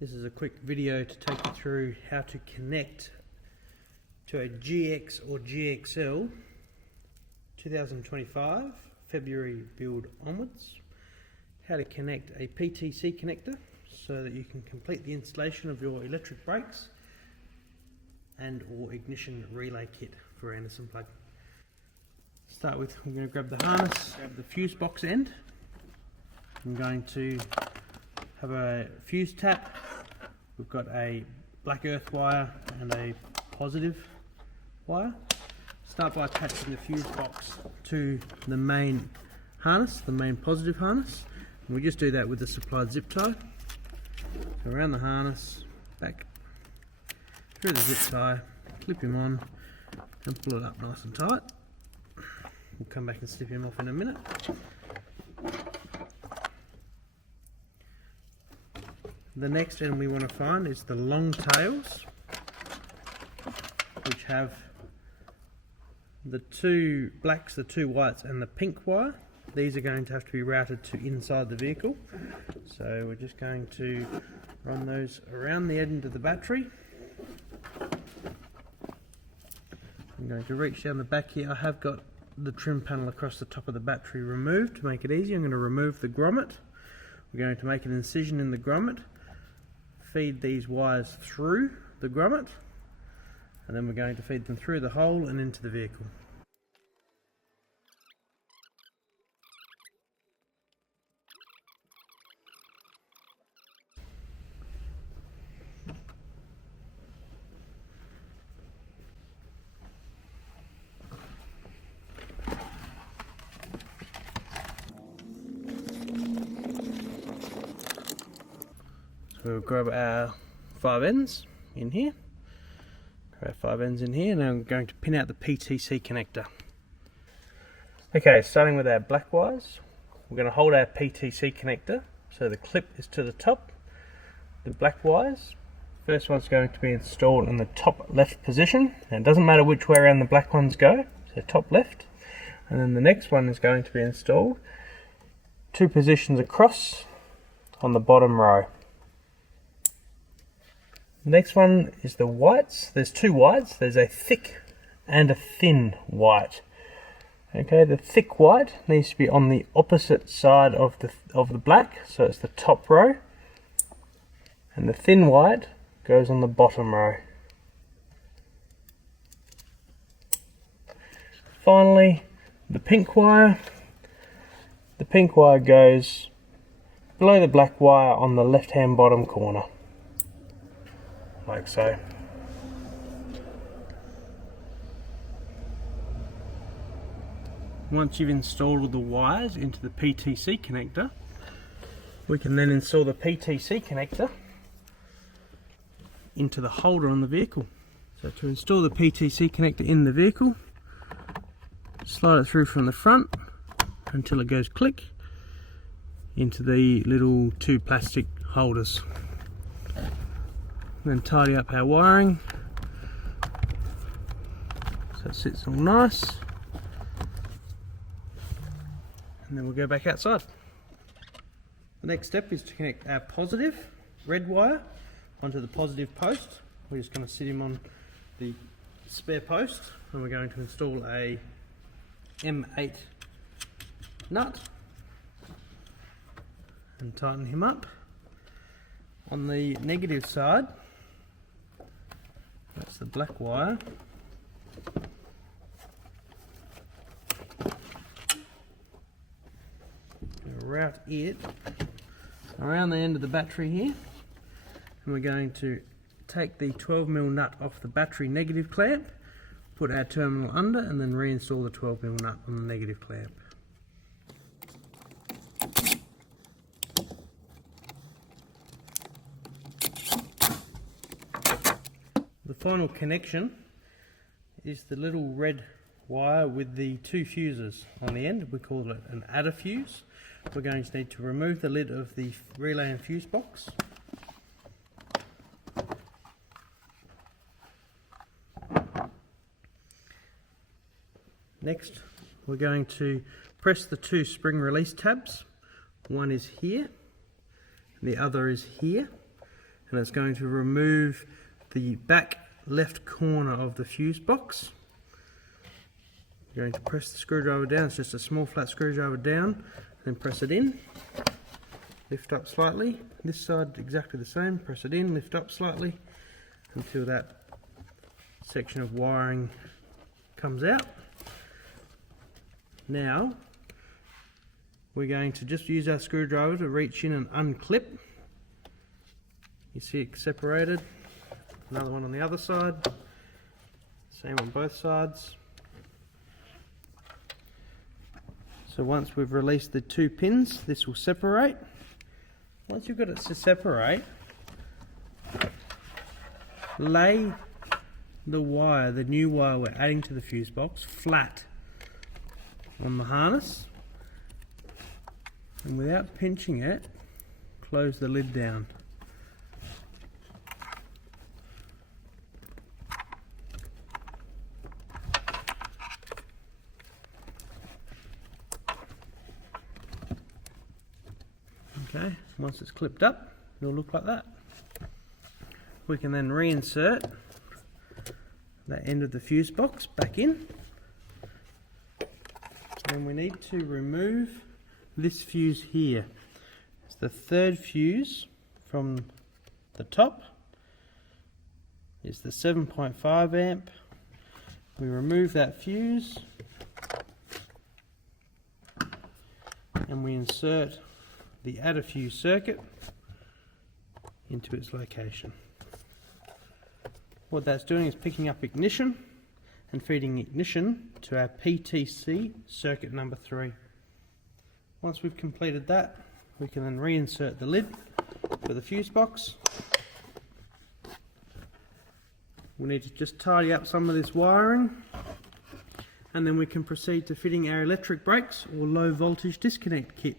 This is a quick video to take you through how to connect to a GX or GXL 2025 February build onwards, how to connect a PTC connector so that you can complete the installation of your electric brakes and or ignition relay kit for Anderson plug. Start with, I'm going to grab the harness, grab the fuse box end. I'm going to have a fuse tap. We've got a black earth wire and a positive wire. Start by attaching the fuse box to the main harness, the main positive harness. And we just do that with the supplied zip tie. So around the harness, back through the zip tie, clip him on and pull it up nice and tight. We'll come back and snip him off in a minute. The next end we want to find is the long tails, which have the two blacks, the two whites and the pink wire. These are going to have to be routed to inside the vehicle. So we're just going to run those around the end of the battery. I'm going to reach down the back here. I have got the trim panel across the top of the battery removed to make it easy. I'm going to remove the grommet. We're going to make an incision in the grommet, feed these wires through the grommet, and then we're going to feed them through the hole and into the vehicle. So we'll grab our 5 ends in here. Grab 5 ends in here, and I'm going to pin out the PTC connector. Okay, starting with our black wires, we're going to hold our PTC connector so the clip is to the top. The black wires, first one's going to be installed in the top left position, and it doesn't matter which way around the black ones go, so top left. And then the next one is going to be installed 2 positions across on the bottom row. The next one is the whites. There's 2 whites. There's a thick and a thin white. Okay, the thick white needs to be on the opposite side of the black, so it's the top row, and the thin white goes on the bottom row. Finally, the pink wire. The pink wire goes below the black wire on the left-hand bottom corner, like so. Once you've installed all the wires into the PTC connector, we can then install the PTC connector into the holder on the vehicle. So to install the PTC connector in the vehicle, slide it through from the front until it goes click into the little 2 plastic holders. Then tidy up our wiring so it sits all nice, and then we'll go back outside. The next step is to connect our positive red wire onto the positive post. We're just going to sit him on the spare post, and we're going to install a M8 nut and tighten him up. On the negative side, that's the black wire. Route it around the end of the battery here, and we're going to take the 12mm nut off the battery negative clamp, put our terminal under, and then reinstall the 12mm nut on the negative clamp. The final connection is the little red wire with the 2 fuses on the end. We call it an adder fuse. We're going to need to remove the lid of the relay and fuse box. Next, we're going to press the 2 spring release tabs. One is here, the other is here, and it's going to remove the back left corner of the fuse box. You're going to press the screwdriver down. It's just a small flat screwdriver down, then press it in, lift up slightly. This side exactly the same, press it in, lift up slightly until that section of wiring comes out. Now we're going to just use our screwdriver to reach in and unclip. You see it separated. Another one on the other side. Same on both sides. So once we've released the two pins, this will separate. Once you've got it to separate, lay the wire, the new wire we're adding to the fuse box, flat on the harness, and without pinching it, close the lid down. Okay, once it's clipped up, it'll look like that. We can then reinsert that end of the fuse box back in. And we need to remove this fuse here. It's the third fuse from the top. It's the 7.5 amp. We remove that fuse and we insert the adder fuse circuit into its location. What that's doing is picking up ignition and feeding ignition to our PTC circuit number 3. Once we've completed that, we can then reinsert the lid for the fuse box. We need to just tidy up some of this wiring, and then we can proceed to fitting our electric brakes or low voltage disconnect kit.